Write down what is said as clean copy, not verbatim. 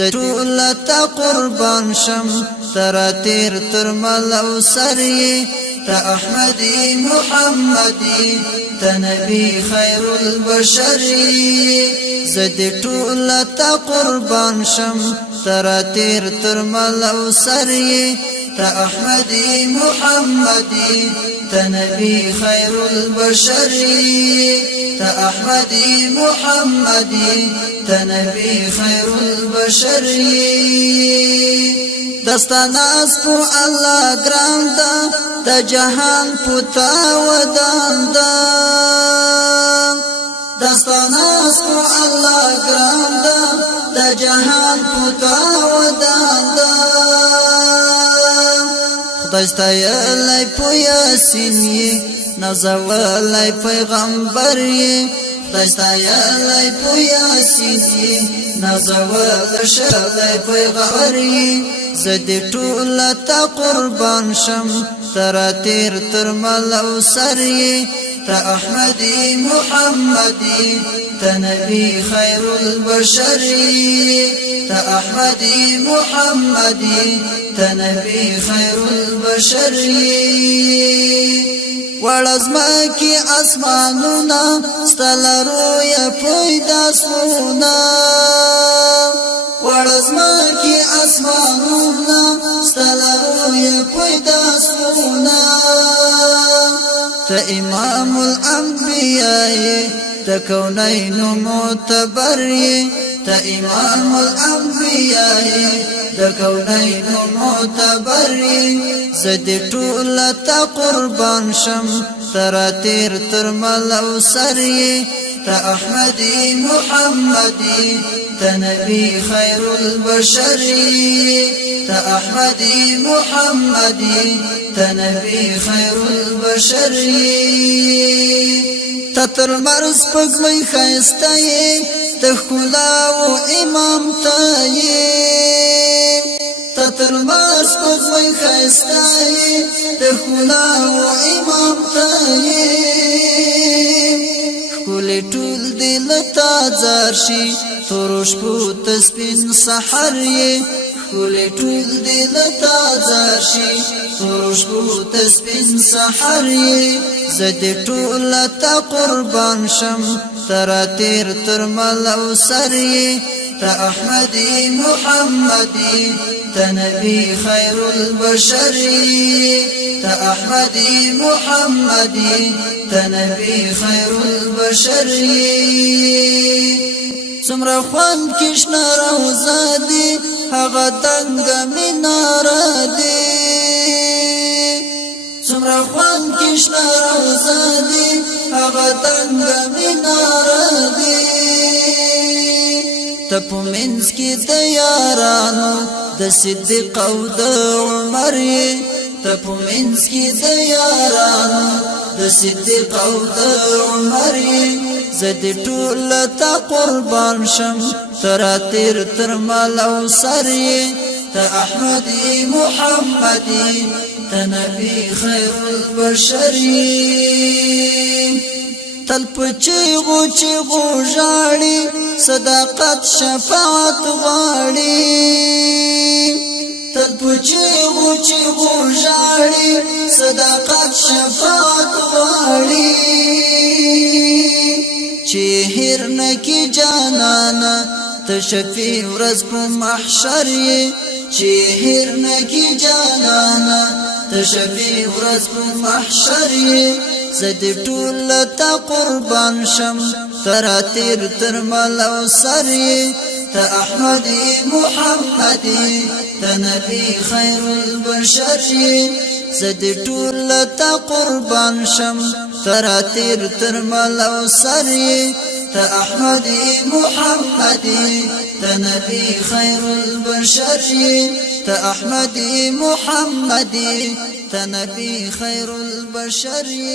ټول ته قربان شم تراتیر تر ملو سری تا احمدی محمدی تا نبی خیر البشری زد ټول ته قربان شم تراتیر تر ملو سری تا احمدی محمدی تا نبی خیر البشری تا احمدی محمدی تا نبی خیر البشری دستاناس پو اللہ گران دا دا جہان پوتا ودان دا دستاناس پو اللہ گران دا دا جہان پوتا ودان دا خدایستایلی پو یاسین یی نازولی پیغمبر یی خدایستایلی پو یاسین یی نازولی شلی پیغمبر یی زد ټول ته قربان شم تراتیر تر ملو سری تا احمدی محمدی تا نبی خیر البشری تا احمدی محمدی تا نبی خیر البشری وړزما کی اسمانونا ستلرو یا پیدا سونا ورزما کی اسمانونا ستلرو یا پیدا سونا تا امام الانبیاء تا کونین معتبر تا امام الانبیاء تا کونین معتبر زد ټول تا قربان شم تراتیر تر ملو سری تا احمدی محمدی تا نبی خیر البشری تا احمدی محمدی تا نبی خیر البشری تا تر مرز پگوی خیستایی تا خلاو امام تایی تا تر مرز پگوی خیستایی تا خلاو امام تایی کولی ټول دل تا زارشي تورش پو تسپین سحر یې کولی ټول دل تا زارشي تورش پو تسپین سحر یې زد ټول تا قربان شم تراتیر تر ملو سری تا احمدی محمدی تا نبی خیر البشری تا احمدی محمدی تا نبی خیر البشری سمرا خوان کشنا روزا دی هغه دنګ مینار دی سمرا خوان کشنا روزا دی هغه دنګ مینار دی تپو منس کی د یارانو د صدیق او د عمر تپو منس کی د یارانو د صدیق او د عمر زد ټول تا قربان شم تراتیر تر ملو سری تا احمدی محمدی تا نبی خیر البشری تل پچیغو چیغو ژاړي صداقت شفاعت غواړي تل پچیغو چیغو ژاړي صداقت شفاعت غواړي چې هر نکی جانانا ته شفیع ورځ په محشر یې چې هر نکی جانانا ته شفیع ورځ په محشر یې زد ټول تا قربان شم تراتیر تر ملو سری تا احمدی محمدی تا نبی خیر البشری زد ټول تا قربان شم تراتیر تر ملو سری تا احمدی محمدی تا نبی خیر البشری تا احمدی محمدی تا نبی خیر البشری